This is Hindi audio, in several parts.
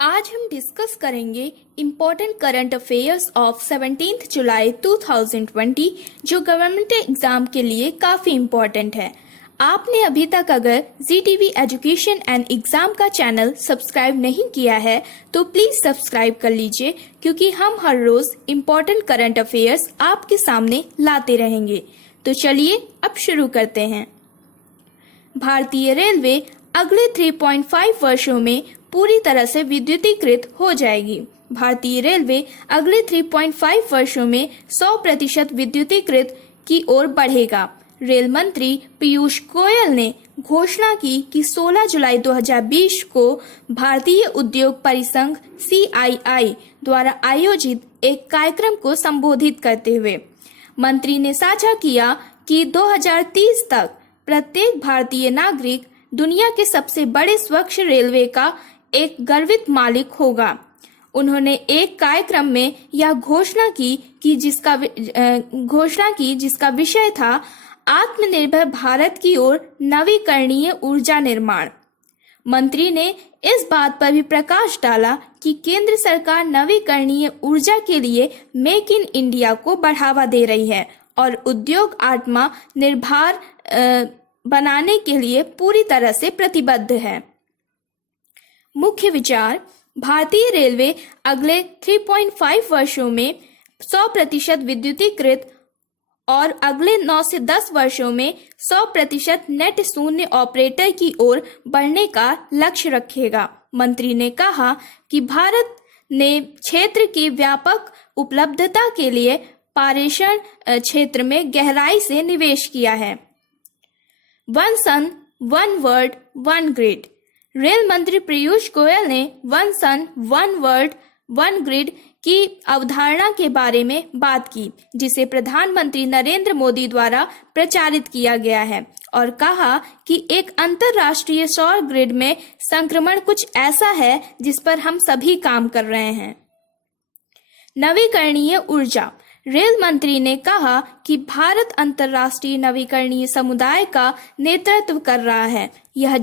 आज हम डिस्कस करेंगे इम्पोर्टेंट करंट अफेयर्स ऑफ 17 जुलाई 2020 जो गवर्नमेंट एग्जाम के लिए काफ़ी इम्पोर्टेंट है। आपने अभी तक अगर ZTV एजुकेशन एंड एग्जाम का चैनल सब्सक्राइब नहीं किया है तो प्लीज़ सब्सक्राइब कर लीजिए, क्योंकि हम हर रोज़ इम्पोर्टेंट करंट अफेयर्स आपके सामने लाते रहेंगे। तो चलिए अब शुरू करते हैं। भारतीय रेलवे अगले 3.5 वर्षों में पूरी तरह से विद्युतीकृत हो जाएगी। भारतीय रेलवे अगले 3.5 वर्षों में 100% विद्युतीकृत की ओर बढ़ेगा। रेल मंत्री पीयूष गोयल ने घोषणा की कि 16 जुलाई 2020 को भारतीय उद्योग परिसंघ CII द्वारा आयोजित एक कार्यक्रम को संबोधित करते हुए मंत्री ने साझा किया कि 2030 तक प्रत्येक भारतीय नागरिक दुनिया के सबसे बड़े स्वच्छ रेलवे का एक गर्वित मालिक होगा। उन्होंने एक कार्यक्रम में यह घोषणा की जिसका विषय था आत्मनिर्भर भारत की ओर नवीकरणीय ऊर्जा निर्माण। मंत्री ने इस बात पर भी प्रकाश डाला कि केंद्र सरकार नवीकरणीय ऊर्जा के लिए मेक इन इंडिया को बढ़ावा दे रही है और उद्योग आत्मनिर्भर बनाने के लिए पूरी तरह से प्रतिबद्ध है। मुख्य विचार: भारतीय रेलवे अगले 3.5 वर्षों में 100% विद्युतीकृत और अगले 9 से 10 वर्षों में 100% नेट शून्य ऑपरेटर की ओर बढ़ने का लक्ष्य रखेगा। मंत्री ने कहा कि भारत ने क्षेत्र की व्यापक उपलब्धता के लिए पारेषण क्षेत्र में गहराई से निवेश किया है। One sun one world one grid. Rail मंत्री पीयूष गोयल ने one sun one world one grid की अवधारणा के बारे में बात की, जिसे प्रधानमंत्री नरेंद्र मोदी द्वारा प्रचारित किया गया है, और कहा कि एक अंतर्राष्ट्रीय सौर ग्रिड में संक्रमण कुछ ऐसा है जिस पर हम सभी काम कर रहे हैं। नवीकरणीय ऊर्जा। रेल मंत्री ने कहा कि भारत अंतर्राष्ट्रीय नवीकरणीय समुदाय का नेतृत्व कर रहा है। यह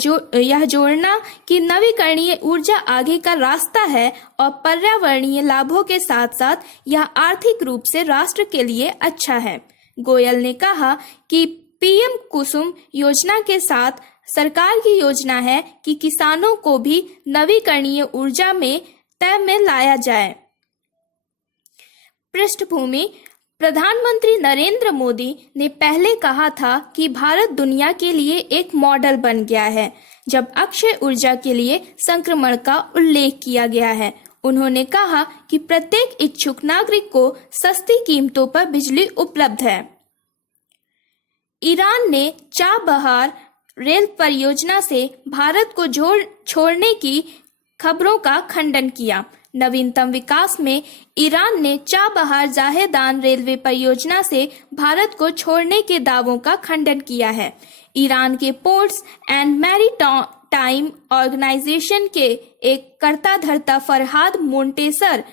जोड़ना कि नवीकरणीय ऊर्जा आगे का रास्ता है और पर्यावरणीय लाभों के साथ साथ यह आर्थिक रूप से राष्ट्र के लिए अच्छा है। गोयल ने कहा कि PM कुसुम योजना के साथ सरकार की योजना है कि किसानों को भी नवीकरणीय ऊर्जा में तय में लाया जाए। पृष्ठभूमि: प्रधानमंत्री नरेंद्र मोदी ने पहले कहा था कि भारत दुनिया के लिए एक मॉडल बन गया है जब अक्षय ऊर्जा के लिए संक्रमण का उल्लेख किया गया है। उन्होंने कहा कि प्रत्येक इच्छुक नागरिक को सस्ती कीमतों पर बिजली उपलब्ध है। ईरान ने चाबहार रेल परियोजना से भारत को छोड़ने की खबरों का खंडन किया। नवीनतम विकास में ईरान ने चाबहार जाहेदान रेलवे परियोजना से भारत को छोड़ने के दावों का खंडन किया है। ईरान के पोर्ट्स एंड मैरीटाइम ऑर्गेनाइजेशन के एक कर्ता धर्ता फरहाद मोंटेसर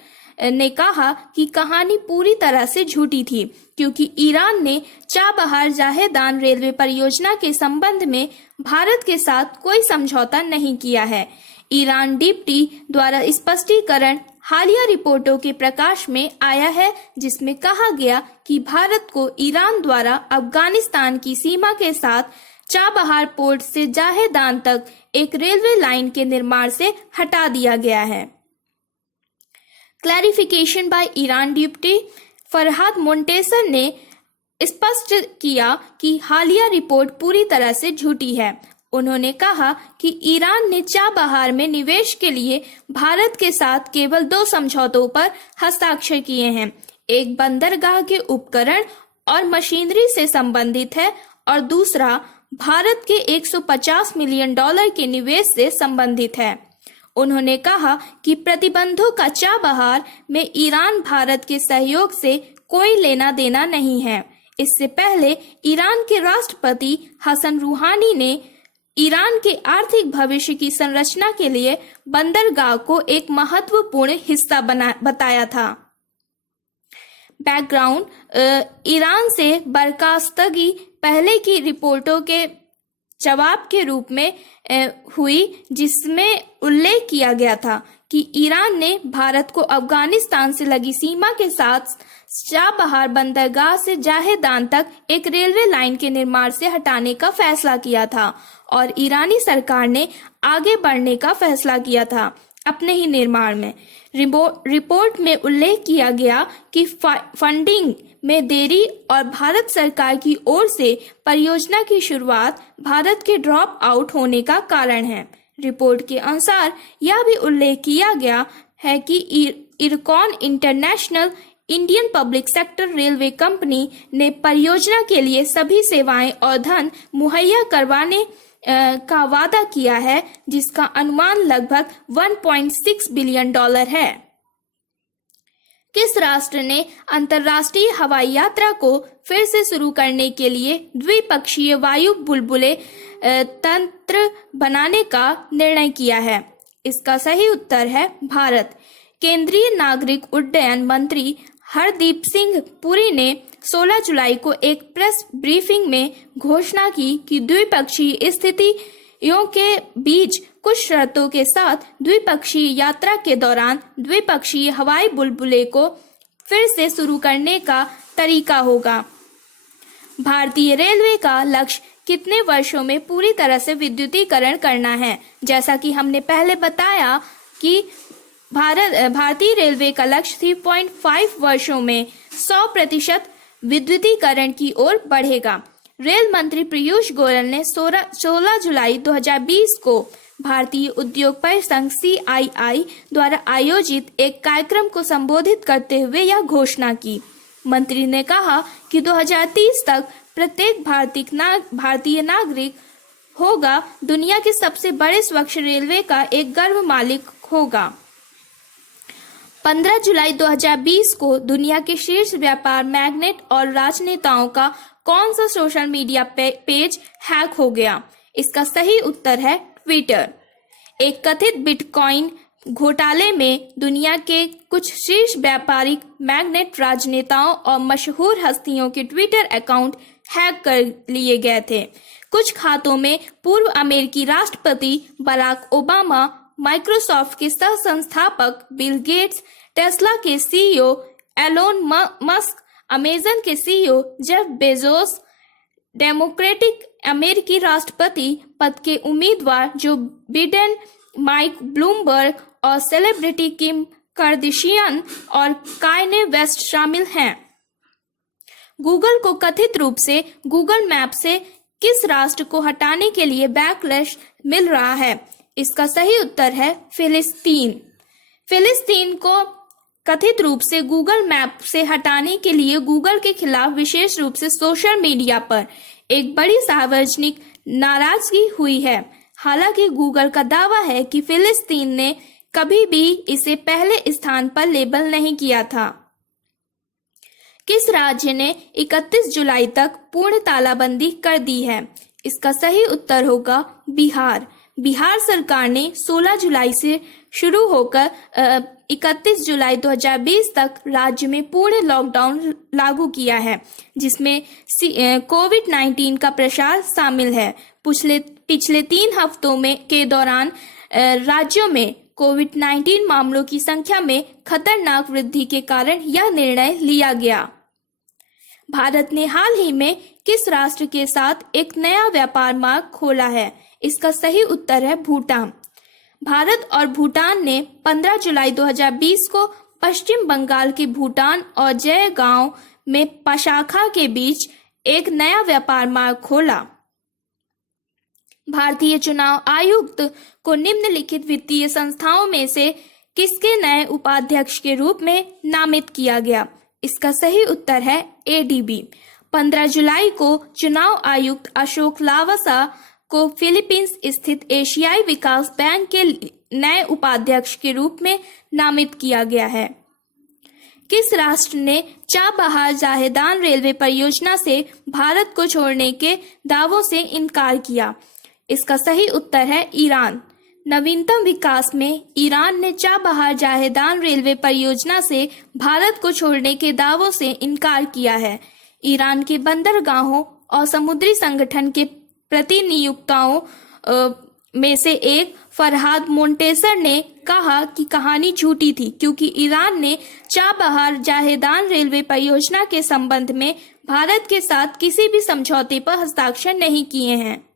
ने कहा कि कहानी पूरी तरह से झूठी थी, क्योंकि ईरान ने चाबहार जाहेदान रेलवे परियोजना के संबंध में भारत के साथ कोई समझौता नहीं किया है। ईरान डिप्टी द्वारा स्पष्टीकरण हालिया रिपोर्टों के प्रकाश में आया है, जिसमें कहा गया कि भारत को ईरान द्वारा अफगानिस्तान की सीमा के साथ चाबहार पोर्ट से जाहेदान तक एक रेलवे लाइन के निर्माण से हटा दिया गया है। Clarification by Iran deputy Farhad Montaser ने स्पष्ट किया कि हालिया रिपोर्ट पूरी तरह से झूठी है। उन्होंने कहा कि ईरान ने चाबहार में निवेश के लिए भारत के साथ केवल 2 समझौतों पर हस्ताक्षर किए हैं। एक बंदरगाह के उपकरण और मशीनरी से संबंधित है और दूसरा भारत के $150 मिलियन के निवेश से संबंधित है। उन्होंने कहा कि प्रतिबंधों का चाबहार में ईरान भारत के सहयोग से कोई लेना देना नहीं है। इससे पहले ईरान के राष्ट्रपति हसन रूहानी ने ईरान के आर्थिक भविष्य की संरचना के लिए बंदरगाह को एक महत्वपूर्ण हिस्सा बताया था। बैकग्राउंड: ईरान से बर्खास्तगी पहले की रिपोर्टों के जवाब के रूप में हुई, जिसमें उल्लेख किया गया था कि ईरान ने भारत को अफगानिस्तान से लगी सीमा के साथ चाबहार बंदरगाह से जाहेदान तक एक रेलवे लाइन के निर्माण से हटाने का फैसला किया था और ईरानी सरकार ने आगे बढ़ने का फैसला किया था अपने ही निर्माण में। रिपोर्ट में उल्लेख किया गया कि फंडिंग में देरी और भारत सरकार की ओर से परियोजना की शुरुआत भारत के ड्रॉप आउट होने का कारण है। रिपोर्ट के अनुसार यह भी उल्लेख किया गया है कि IRCON international Indian public sector railway company ने परियोजना के लिए सभी सेवाएं और धन मुहैया करवाने का वादा किया है, जिसका अनुमान लगभग 1.6 बिलियन डॉलर है। किस राष्ट्र ने अंतर्राष्ट्रीय हवाई यात्रा को फिर से शुरू करने के लिए द्विपक्षीय वायु बुलबुले तंत्र बनाने का निर्णय किया है? इसका सही उत्तर है भारत। केंद्रीय नागरिक उड्डयन मंत्री हरदीप सिंह पुरी ने 16 जुलाई को एक प्रेस ब्रीफिंग में घोषणा की कि द्विपक्षीय स्थितियों के बीच कुछ शर्तों के साथ द्विपक्षीय यात्रा के दौरान द्विपक्षीय हवाई बुलबुले को फिर से शुरू करने का तरीका होगा। भारतीय रेलवे का लक्ष्य कितने वर्षों में पूरी तरह से विद्युतीकरण करना है? जैसा कि हमने पहले बताया कि भारतीय रेलवे का लक्ष्य 3.5 वर्षों में 100% विद्युतीकरण की ओर बढ़ेगा। रेल मंत्री पीयूष गोयल ने 16 जुलाई 2020 को भारतीय उद्योग परिसंघ CII द्वारा आयोजित एक कार्यक्रम को संबोधित करते हुए यह घोषणा की। मंत्री ने कहा कि 2030 तक प्रत्येक भारतीय नागरिक होगा दुनिया के सबसे बड़े स्वच्छ रेलवे का एक गर्व मालिक होगा। 15 जुलाई 2020 को दुनिया के शीर्ष व्यापार मैग्नेट और राजनेताओं का कौन सा सोशल मीडिया पेज हैक हो गया? इसका सही उत्तर है ट्विटर। एक कथित बिटकॉइन घोटाले में दुनिया के कुछ शीर्ष व्यापारिक मैग्नेट, राजनेताओं और मशहूर हस्तियों के ट्विटर अकाउंट हैक कर लिए गए थे। कुछ खातों में पूर्व अमेरिकी राष्ट्रपति बराक ओबामा, माइक्रोसॉफ्ट के सह संस्थापक बिल गेट्स, टेस्ला के CEO एलोन मस्क, अमेजन के CEO जेफ बेजोस, डेमोक्रेटिक अमेरिकी राष्ट्रपति पद के उम्मीदवार जो बिडेन, माइक ब्लूमबर्ग और सेलिब्रिटी किम कार्दाशियन और कान्ये वेस्ट शामिल हैं। गूगल को कथित रूप से गूगल मैप से किस राष्ट्र को हटाने के लिए बैकलैश मिल रहा है? इसका सही उत्तर है फिलिस्तीन। फिलिस्तीन को कथित रूप से गूगल मैप से हटाने के लिए गूगल के खिलाफ विशेष रूप से सोशल मीडिया पर एक बड़ी सार्वजनिक नाराजगी हुई है। हालांकि गूगल का दावा है कि फिलिस्तीन ने कभी भी इसे पहले स्थान पर लेबल नहीं किया था। किस राज्य ने 31 जुलाई तक पूर्ण तालाबंदी कर दी है? इसका सही उत्तर होगा बिहार। बिहार सरकार ने 16 जुलाई से शुरू होकर 31 जुलाई 2020 तक राज्य में पूर्ण लॉकडाउन लागू किया है, जिसमें कोविड-19 का प्रसार शामिल है। पिछले 3 हफ्तों के दौरान राज्यों में कोविड-19 मामलों की संख्या में खतरनाक वृद्धि के कारण यह निर्णय लिया गया। भारत ने हाल ही में किस राष्ट्र के साथ एक नया व्यापार मार्ग खोला है? इसका सही उत्तर है भूटान। भारत और भूटान ने 15 जुलाई 2020 को पश्चिम बंगाल के भूटान और जयगांव में पशाखा के बीच एक नया व्यापार मार्ग खोला। भारतीय चुनाव आयुक्त को निम्नलिखित वित्तीय संस्थाओं में से किसके नए उपाध्यक्ष के रूप में नामित किया गया? इसका सही उत्तर है ADB। 15 जुलाई को चुनाव आयुक्त अशोक लावासा को फिलीपींस स्थित एशियाई विकास बैंक के नए उपाध्यक्ष के रूप में नामित किया गया है। किस राष्ट्र ने चाबहार जाहेदान रेलवे परियोजना से भारत को छोड़ने के दावों से इनकार किया? इसका सही उत्तर है ईरान। नवीनतम विकास में ईरान ने चाबहार जाहेदान रेलवे परियोजना से भारत को छोड़ने के दावों से इनकार किया है। ईरान के बंदरगाहों और समुद्री संगठन के प्रतिनियुक्ताओं में से एक फरहाद मोंटेसर ने कहा कि कहानी झूठी थी क्योंकि ईरान ने चाबहार जाहेदान रेलवे परियोजना के संबंध में भारत के साथ किसी भी समझौते पर हस्ताक्षर नहीं किए हैं।